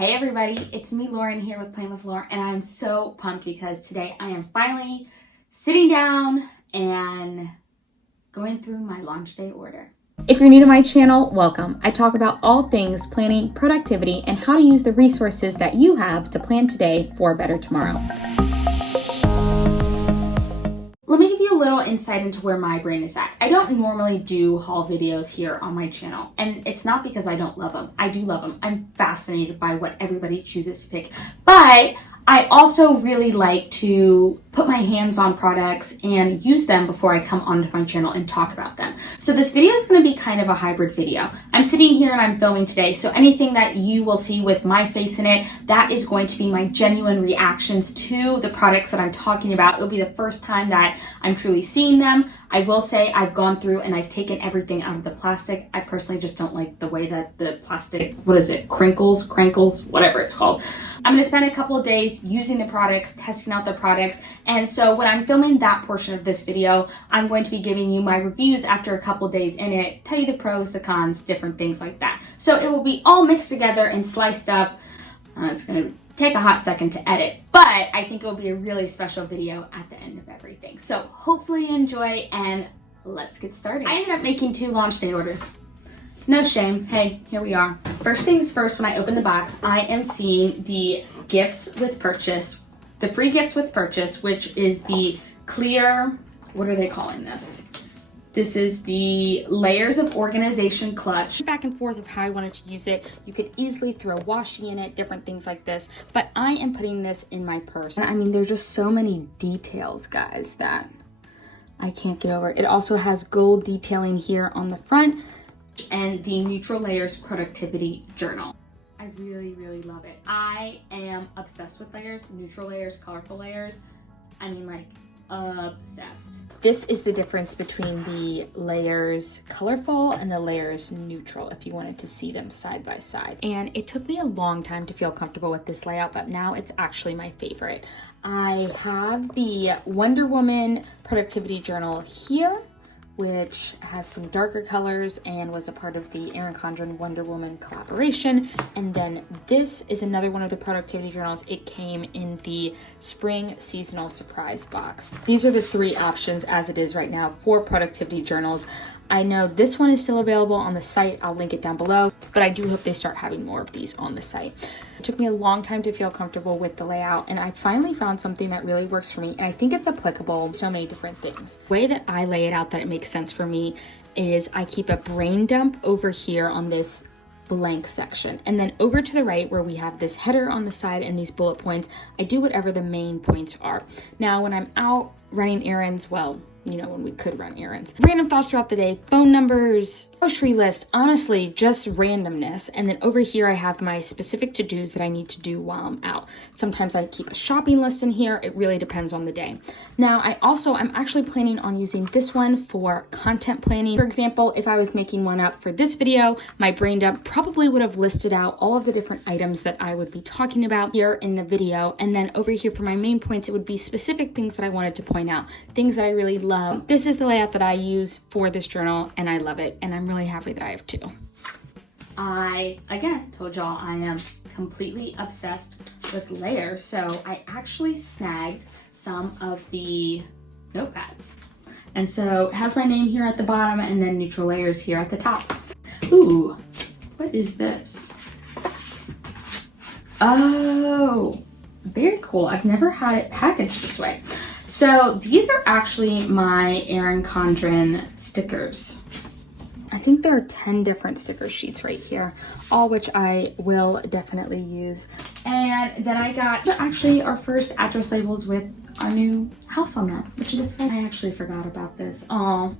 Hey everybody, it's me Lauren here with Playing with Lauren, and I'm so pumped because today I am finally sitting down and going through my launch day order. If you're new to my channel, welcome. I talk about all things planning, productivity, and how to use the resources that you have to plan today for a better tomorrow. Let me give you a little insight into where my brain is at. I don't normally do haul videos here on my channel, and it's not because I don't love them. I do love them. I'm fascinated by what everybody chooses to pick, but I also really like to put my hands on products and use them before I come onto my channel and talk about them. So this video is going to be kind of a hybrid video. I'm sitting here and I'm filming today, so anything that you will see with my face in it, that is going to be my genuine reactions to the products that I'm talking about. It'll be the first time that I'm truly seeing them. I will say I've gone through and I've taken everything out of the plastic. I personally just don't like the way that the plastic, crinkles, whatever it's called. I'm going to spend a couple of days using the products, testing out the products, and so when I'm filming that portion of this video, I'm going to be giving you my reviews after a couple of days in it, tell you the pros, the cons, different things like that. So it will be all mixed together and sliced up. It's going to take a hot second to edit, but I think it will be a really special video at the end of everything. So hopefully you enjoy, and let's get started. I ended up making 2 launch day orders. No shame. Hey, here we are. First things first, when I open the box, I am seeing the gifts with purchase, the free gifts with purchase, which is the clear, what are they calling this? This is the Layers of Organization Clutch. Back and forth of how I wanted to use it. You could easily throw washi in it, different things like this, but I am putting this in my purse. I mean, there's just so many details, guys, that I can't get over. It also has gold detailing here on the front, and the Neutral Layers Productivity Journal. I really, really love it. I am obsessed with layers, neutral layers, colorful layers. I mean, like, obsessed. This is the difference between the layers colorful and the layers neutral, if you wanted to see them side by side. And it took me a long time to feel comfortable with this layout, but now it's actually my favorite. I have the Wonder Woman Productivity Journal here, which has some darker colors and was a part of the Erin Condren Wonder Woman collaboration. And then this is another one of the productivity journals. It came in the spring seasonal surprise box. These are the 3 options as it is right now for productivity journals. I know this one is still available on the site. I'll link it down below, but I do hope they start having more of these on the site. It took me a long time to feel comfortable with the layout, and I finally found something that really works for me, and I think it's applicable in so many different things. The way that I lay it out that it makes sense for me is I keep a brain dump over here on this blank section, and then over to the right where we have this header on the side and these bullet points, I do whatever the main points are. Now when I'm out running errands, well, you know, when we could run errands, random thoughts throughout the day, phone numbers, grocery list, honestly, just randomness. And then over here, I have my specific to-dos that I need to do while I'm out. Sometimes I keep a shopping list in here. It really depends on the day. Now, I'm actually planning on using this one for content planning. For example, if I was making one up for this video, my brain dump probably would have listed out all of the different items that I would be talking about here in the video. And then over here for my main points, it would be specific things that I wanted to point out, things that I really love. This is the layout that I use for this journal, and I love it. And I'm really happy that I have 2. I, again, told y'all I am completely obsessed with layers, so I actually snagged some of the notepads. And so it has my name here at the bottom and then neutral layers here at the top. Ooh, what is this? Oh, very cool. I've never had it packaged this way. So these are actually my Erin Condren stickers. I think there are 10 different sticker sheets right here, all which I will definitely use. And then I got actually our first address labels with our new house on them, which is exciting. I actually forgot about this. Oh,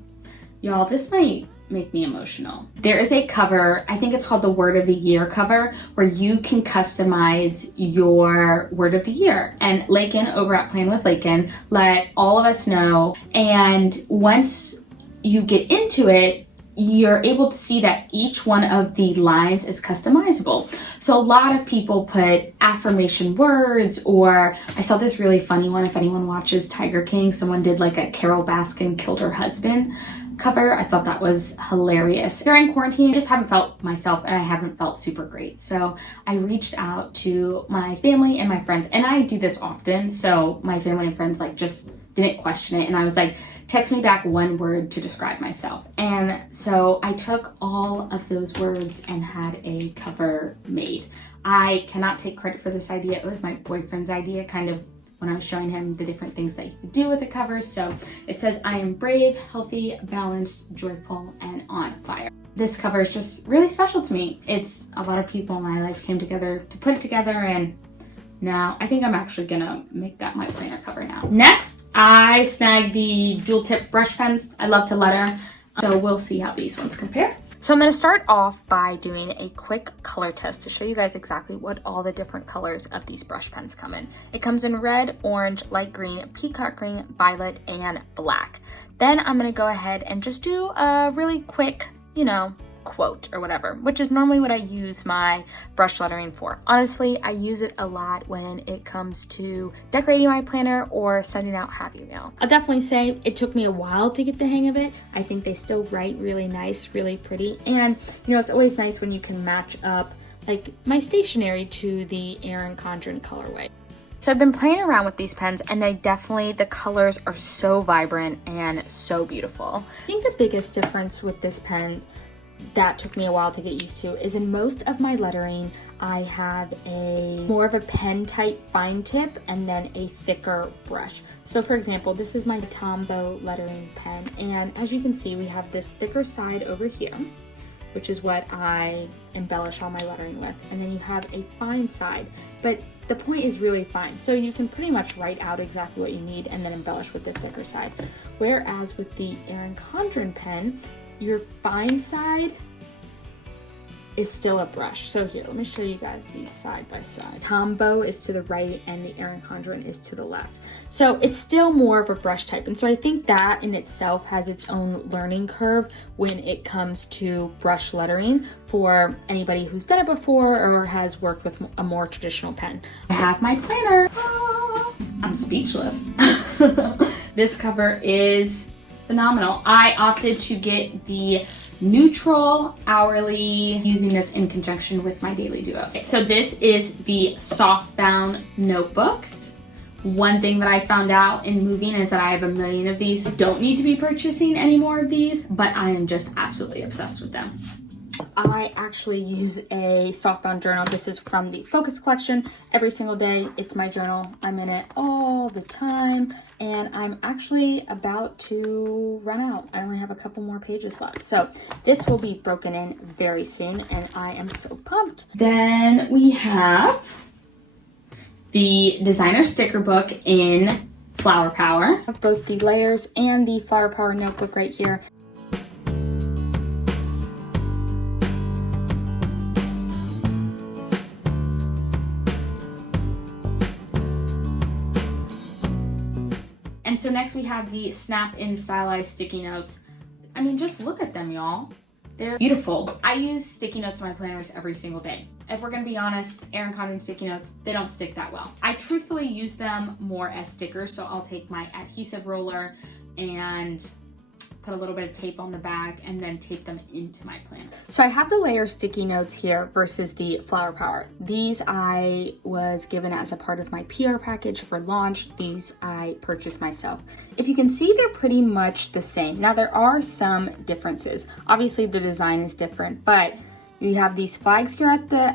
y'all, this might make me emotional. There is a cover, I think it's called the Word of the Year cover, where you can customize your word of the year. And Lakin over at Plan with Lakin let all of us know. And once you get into it, you're able to see that each one of the lines is customizable. So a lot of people put affirmation words, or I saw this really funny one. If anyone watches Tiger King, someone did like a Carol Baskin killed her husband cover. I thought that was hilarious. During quarantine, I just haven't felt myself and I haven't felt super great. So I reached out to my family and my friends, and I do this often. So my family and friends like just didn't question it. And I was like, text me back one word to describe myself. And so I took all of those words and had a cover made. I cannot take credit for this idea. It was my boyfriend's idea, kind of when I was showing him the different things that you could do with the covers. So it says, I am brave, healthy, balanced, joyful, and on fire. This cover is just really special to me. It's a lot of people in my life came together to put it together, and now I think I'm actually gonna make that my planner cover now. Next, I snagged the dual tip brush pens. I love to letter, so we'll see how these ones compare. So I'm going to start off by doing a quick color test to show you guys exactly what all the different colors of these brush pens come in. It comes in red, orange, light green, peacock green, violet, and black. Then I'm going to go ahead and just do a really quick, quote or whatever, which is normally what I use my brush lettering for. Honestly, I use it a lot when it comes to decorating my planner or sending out happy mail. I'll definitely say it took me a while to get the hang of it. I think they still write really nice, really pretty. And it's always nice when you can match up like my stationery to the Erin Condren colorway. So I've been playing around with these pens, and the colors are so vibrant and so beautiful. I think the biggest difference with this pen that took me a while to get used to is in most of my lettering, I have a more of a pen type fine tip and then a thicker brush. So for example, this is my Tombow lettering pen, and as you can see, we have this thicker side over here, which is what I embellish all my lettering with, and then you have a fine side, but the point is really fine. So you can pretty much write out exactly what you need and then embellish with the thicker side. Whereas with the Erin Condren pen, your fine side is still a brush. So here, let me show you guys these side by side. Tombow is to the right and the Erin Condren is to the left. So it's still more of a brush type. And so I think that in itself has its own learning curve when it comes to brush lettering for anybody who's done it before or has worked with a more traditional pen. I have my planner. I'm speechless. This cover is phenomenal. I opted to get the neutral hourly, using this in conjunction with my daily duo. Okay, so this is the softbound notebook. One thing that I found out in moving is that I have a million of these. I don't need to be purchasing any more of these, but I am just absolutely obsessed with them. I actually use a softbound journal. This is from the Focus collection. Every single day, it's my journal. I'm in it all the time, and I'm actually about to run out. I only have a couple more pages left. So this will be broken in very soon, and I am so pumped. Then we have the designer sticker book in Flower Power. I have both the layers and the Flower Power notebook right here. And so next we have the Snap In Stylized Sticky Notes. I mean, just look at them, y'all. They're beautiful. I use sticky notes in my planners every single day. If we're gonna be honest, Erin Condren sticky notes, they don't stick that well. I truthfully use them more as stickers, so I'll take my adhesive roller and put a little bit of tape on the back and then tape them into my planner. So I have the layer sticky notes here versus the Flower Power. These I was given as a part of my PR package for launch. These I purchased myself. If you can see, they're pretty much the same. Now there are some differences. Obviously the design is different, but we have these flags here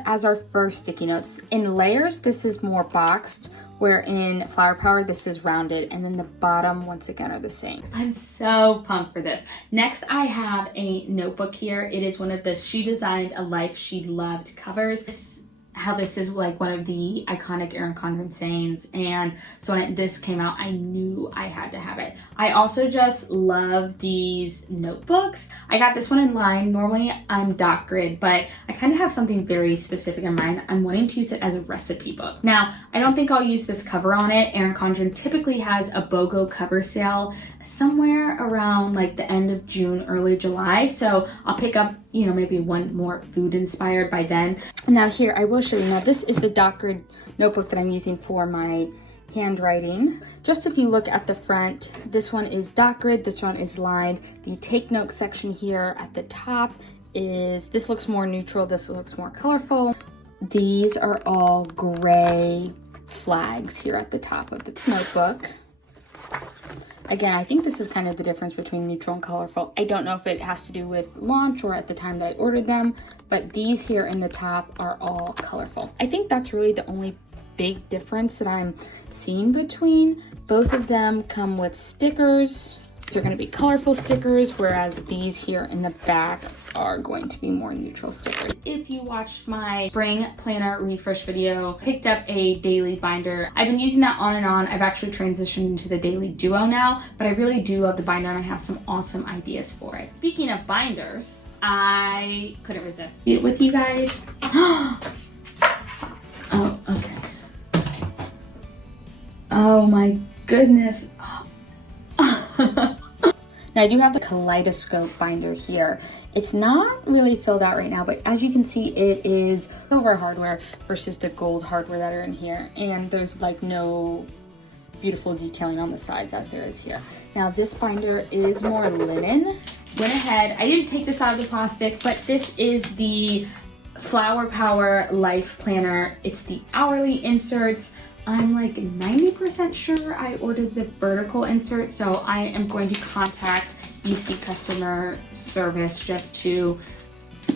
as our first sticky notes. In layers, this is more boxed, where in Flower Power, this is rounded, and then the bottom, once again, are the same. I'm so pumped for this. Next, I have a notebook here. It is one of the She Designed a Life She Loved covers. How this is like one of the iconic Erin Condren sayings, and so when this came out, I knew I had to have it. I also just love these notebooks. I got this one in line. Normally I'm dot grid, but I kind of have something very specific in mind. I'm wanting to use it as a recipe book. Now, I don't think I'll use this cover on it. Erin Condren typically has a BOGO cover sale somewhere around like the end of June, early July. So I'll pick up, maybe one more food inspired by then. Now here, I will show you. Now this is the dot grid notebook that I'm using for my handwriting. Just if you look at the front, this one is dot grid, this one is lined. The take note section here at the top is, this looks more neutral, this looks more colorful. These are all gray flags here at the top of this notebook. Again, I think this is kind of the difference between neutral and colorful. I don't know if it has to do with launch or at the time that I ordered them, but these here in the top are all colorful. I think that's really the only big difference that I'm seeing between. Both of them come with stickers. These are going to be colorful stickers, whereas these here in the back are going to be more neutral stickers. If you watched my spring planner refresh video, picked up a daily binder. I've been using that on and on. I've actually transitioned into the daily duo now, but I really do love the binder and I have some awesome ideas for it. Speaking of binders, I couldn't resist. See it with you guys. Oh, okay. Oh my goodness. Now I do have the kaleidoscope binder here. It's not really filled out right now, but as you can see, it is silver hardware versus the gold hardware that are in here. And there's like no beautiful detailing on the sides as there is here. Now this binder is more linen. Went ahead, I didn't take this out of the plastic, but this is the Flower Power Life Planner. It's the hourly inserts. I'm like 90% sure I ordered the vertical insert, so I am going to contact EC customer service just to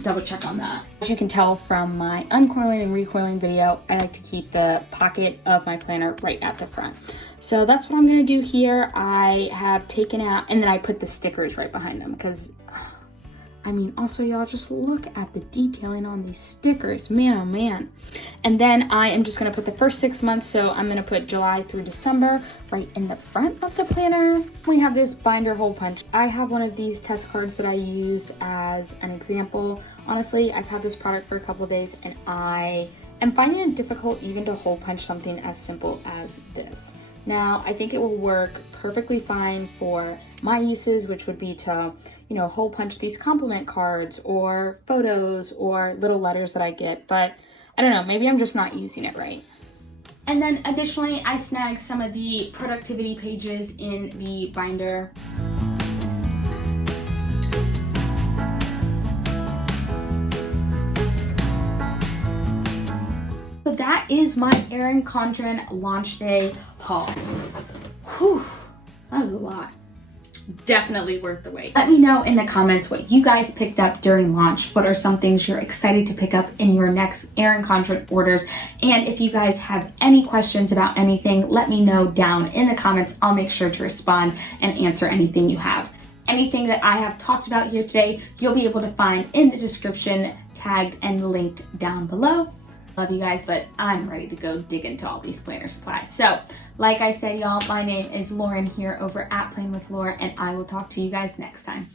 double check on that. As you can tell from my uncoiling and recoiling video, I like to keep the pocket of my planner right at the front. So that's what I'm gonna do here. I have taken out, and then I put the stickers right behind them because I mean, also y'all just look at the detailing on these stickers, man, oh man. And then I am just gonna put the first 6 months, so I'm gonna put July through December right in the front of the planner. We have this binder hole punch. I have one of these test cards that I used as an example. Honestly, I've had this product for a couple of days and I am finding it difficult even to hole punch something as simple as this. Now, I think it will work perfectly fine for my uses, which would be to, you know, hole punch these compliment cards or photos or little letters that I get, but I don't know, maybe I'm just not using it right. And then additionally, I snagged some of the productivity pages in the binder. So that is my Erin Condren launch day haul. Whew, that was a lot. Definitely worth the wait. Let me know in the comments what you guys picked up during launch. What are some things you're excited to pick up in your next Erin Condren orders? And if you guys have any questions about anything, let me know down in the comments. I'll make sure to respond and answer anything you have. Anything that I have talked about here today, you'll be able to find in the description, tagged and linked down below. Love you guys, but I'm ready to go dig into all these planner supplies. So, like I said, y'all, my name is Lauren here over at Plan with Laura, and I will talk to you guys next time.